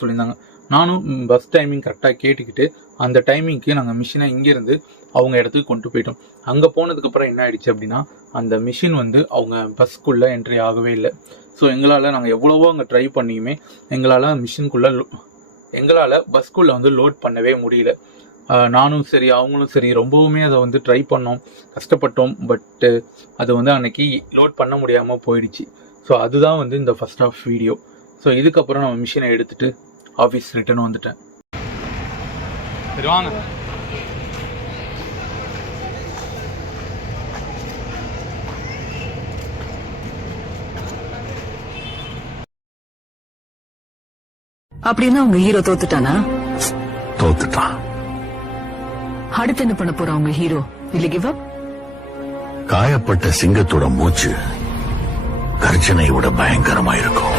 சொல்லியிருந்தாங்க. நானும் bus timing கரெக்டாக கேட்டுக்கிட்டு அந்த டைமிங்க்கு நாங்கள் மிஷினை இங்கேருந்து அவங்க இடத்துக்கு கொண்டு போயிட்டோம். அங்கே போனதுக்கப்புறம் என்ன ஆயிடுச்சு அப்படின்னா, அந்த மிஷின் வந்து அவங்க பஸ்க்குள்ளே என்ட்ரி ஆகவே இல்லை. ஸோ நாங்கள் எவ்வளவோ அங்கே ட்ரை பண்ணியுமே எங்களால் பஸ்க்குள்ளே வந்து லோட் பண்ணவே முடியல. நானும் சரி அவங்களும் சரி ரொம்பவுமே அதை வந்து ட்ரை பண்ணோம், கஷ்டப்பட்டோம். பட்டு அது வந்து அன்னைக்கு லோட் பண்ண முடியாமல் போயிடுச்சு. ஸோ அதுதான் வந்து இந்த ஃபர்ஸ்ட் ஆஃப் வீடியோ. ஸோ இதுக்கப்புறம் நம்ம மிஷினை எடுத்துகிட்டு ஆஃபீஸ் ரிட்டர்ன் வந்துட்டேன். சரி வாங்க. அப்படின்னா உங்க ஹீரோ தோத்துட்டானா? தோத்துட்டான். அடுத்து என்ன பண்ண போறா உங்க ஹீரோ? இல்ல கிவ் அப்? காயப்பட்ட சிங்கத்தோட மூச்சு கர்ஜனை விட பயங்கரமா இருக்கும்.